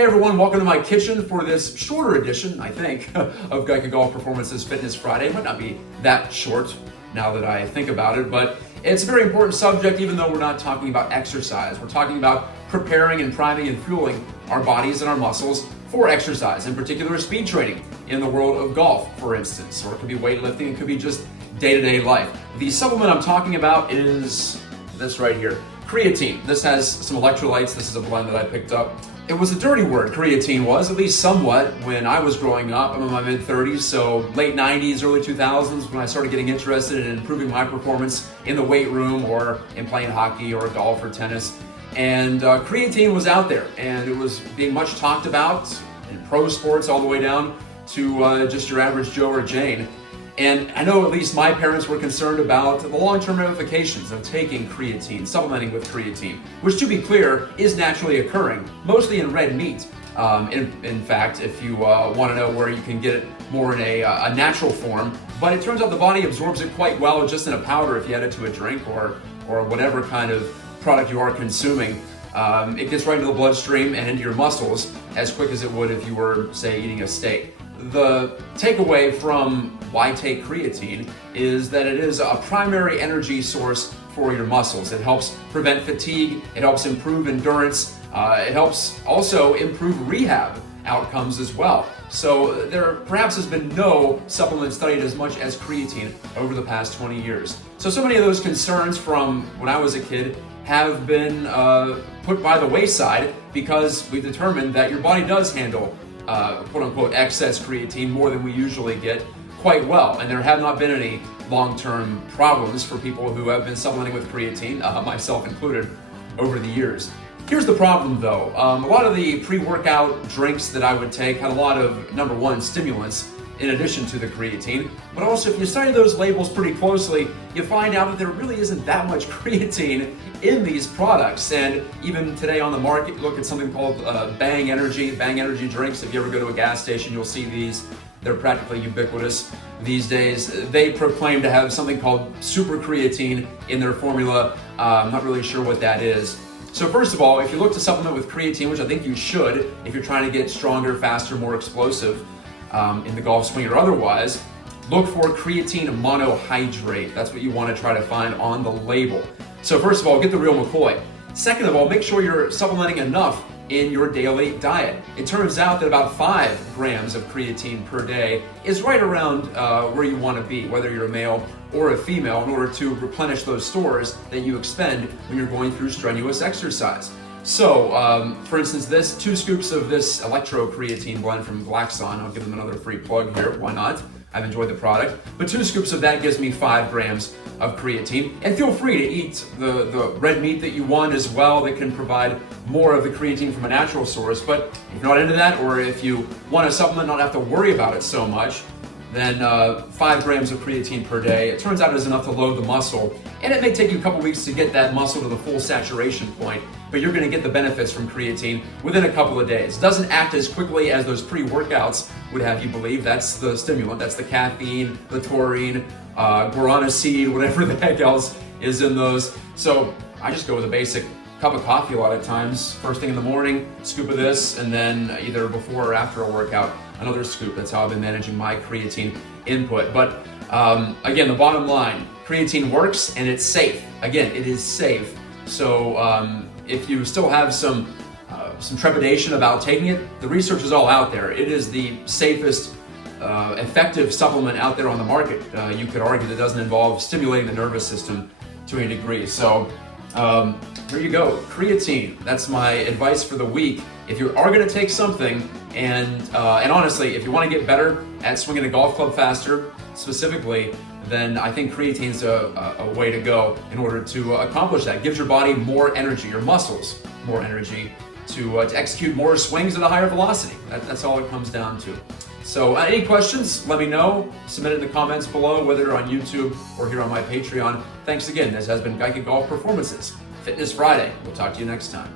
Hey everyone, welcome to my kitchen for this shorter edition, I think, of Gajtka Golf Performance's Fitness Friday. It might not be that short now that I think about it, but it's a very important subject even though we're not talking about exercise. We're talking about preparing and priming and fueling our bodies and our muscles for exercise, in particular speed training in the world of golf, for instance, or it could be weightlifting, it could be just day-to-day life. The supplement I'm talking about is this right here, creatine. This has some electrolytes. This is a blend that I picked up. It was a dirty word, creatine was, at least somewhat, when I was growing up. I'm in my mid-30s, so late 90s, early 2000s, when I started getting interested in improving my performance in the weight room or in playing hockey or golf or tennis. And creatine was out there, and it was being much talked about in pro sports all the way down to just your average Joe or Jane. And I know at least my parents were concerned about the long-term ramifications of taking creatine, supplementing with creatine, which, to be clear, is naturally occurring, mostly in red meat. In fact, if you want to know where you can get it more in a natural form, but it turns out the body absorbs it quite well just in a powder if you add it to a drink or whatever kind of product you are consuming. It gets right into the bloodstream and into your muscles as quick as it would if you were, say, eating a steak. The takeaway from why take creatine is that it is a primary energy source for your muscles. It helps prevent fatigue, it helps improve endurance, it helps also improve rehab outcomes as well. So there perhaps has been no supplement studied as much as creatine over the past 20 years. So many of those concerns from when I was a kid have been put by the wayside because we've determined that your body does handle quote-unquote excess creatine more than we usually get quite well, and there have not been any long-term problems for people who have been supplementing with creatine, myself included, over the years. Here's the problem though. A lot of the pre-workout drinks that I would take had a lot of, number one, stimulants in addition to the creatine, but also if you study those labels pretty closely, you find out that there really isn't that much creatine in these products. And even today on the market, look at something called Bang Energy drinks. If you ever go to a gas station, you'll see these. They're practically ubiquitous these days. They proclaim to have something called super creatine in their formula. I'm not really sure what that is. So first of all, if you look to supplement with creatine, which I think you should, if you're trying to get stronger, faster, more explosive in the golf swing or otherwise, look for creatine monohydrate. That's what you want to try to find on the label. So first of all, get the real McCoy. Second of all, make sure you're supplementing enough in your daily diet. It turns out that about 5 grams of creatine per day is right around where you want to be, whether you're a male or a female, in order to replenish those stores that you expend when you're going through strenuous exercise. So, for instance, 2 scoops of this electro-creatine blend from Glaxon, I'll give them another free plug here, why not? I've enjoyed the product. But 2 scoops of that gives me 5 grams of creatine. And feel free to eat the red meat that you want as well that can provide more of the creatine from a natural source. But if you're not into that, or if you want a supplement, not have to worry about it so much, then 5 grams of creatine per day, it turns out is enough to load the muscle. And it may take you a couple weeks to get that muscle to the full saturation point, but you're gonna get the benefits from creatine within a couple of days. It doesn't act as quickly as those pre-workouts would have you believe. That's the stimulant, that's the caffeine, the taurine, guarana seed, whatever the heck else is in those. So I just go with a basic cup of coffee a lot of times. First thing in the morning, scoop of this, and then either before or after a workout, another scoop. That's how I've been managing my creatine input. But again, the bottom line, creatine works and it's safe. Again, it is safe. So if you still have some trepidation about taking it, the research is all out there. It is the safest, effective supplement out there on the market. You could argue that doesn't involve stimulating the nervous system to a degree. So there you go, creatine. That's my advice for the week. If you are going to take something, and honestly, if you want to get better at swinging a golf club faster, specifically, then I think creatine's a way to go in order to accomplish that. It gives your body more energy, your muscles more energy to execute more swings at a higher velocity. That's all it comes down to. So any questions, let me know. Submit it in the comments below, whether on YouTube or here on my Patreon. Thanks again. This has been Gajtka Golf Performance's Fitness Friday. We'll talk to you next time.